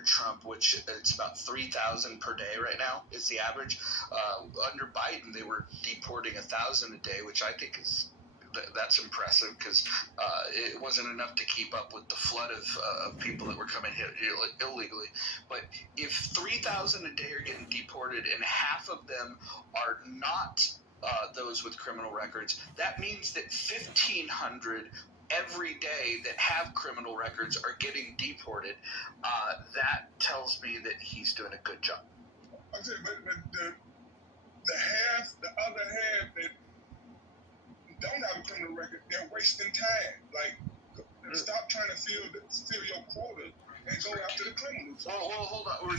under Trump, which it's about 3,000 per day right now is the average. Under Biden, they were deporting 1,000 a day, which I think is that's impressive because it wasn't enough to keep up with the flood of people that were coming here illegally. But if 3,000 a day are getting deported and half of them are not those with criminal records, that means that 1,500 every day that have criminal records are getting deported. That tells me that he's doing a good job. I'm saying, but the other half that don't have a criminal record, they're wasting time. Like, stop trying to fill your quota and go after the criminals. Well, hold on.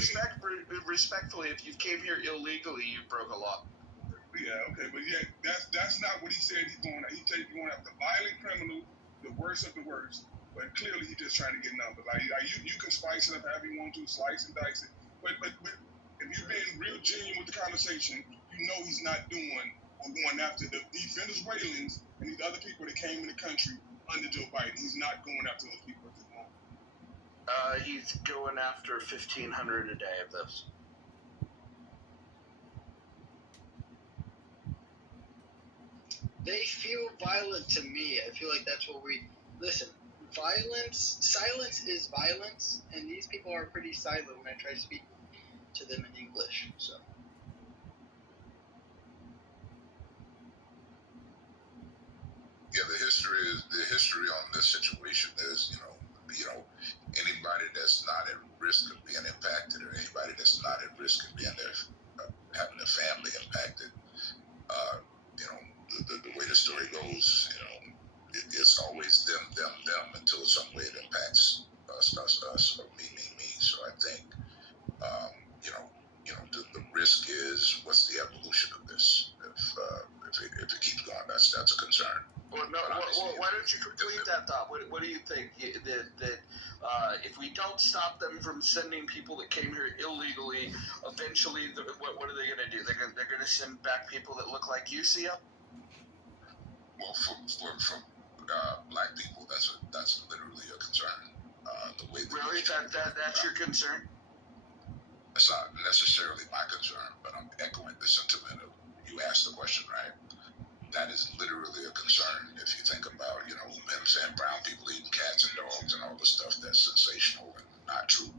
Respectfully, if you came here illegally, you broke a law. Yeah, okay, but yeah, that's not what he said he's going. He said he's going after violent criminals, the worst of the worst. But clearly, he's just trying to get numbers. Like you can spice it up however you want to, slice and dice it. But if you're being real genuine with the conversation, you know he's not doing or going after these Venezuelans and these other people that came in the country under Joe Biden. He's not going after those people at this moment. He's going after 1,500 a day of those. They feel violent to me. I feel like that's what we listen. Silence is violence, and these people are pretty silent when I try to speak to them in English. So. Yeah, the history on this situation is, you know, anybody that's not at risk of being impacted, or anybody that's not at risk of being there, having a family impacted. The way the story goes, it's always them until some way it impacts us, or me. So I think, the risk is, what's the evolution of this? If it keeps going, that's a concern. Well, no. Why don't you complete that thought? What do you think that if we don't stop them from sending people that came here illegally, eventually, what are they going to do? They're going to send back people that look like you, Sia? Well, for black people, that's literally a concern. The way really, that's your concern? It's not necessarily my concern, but I'm echoing the sentiment of, you asked the question, right? That is literally a concern. If you think about, him saying brown people eating cats and dogs and all the stuff that's sensational and not true.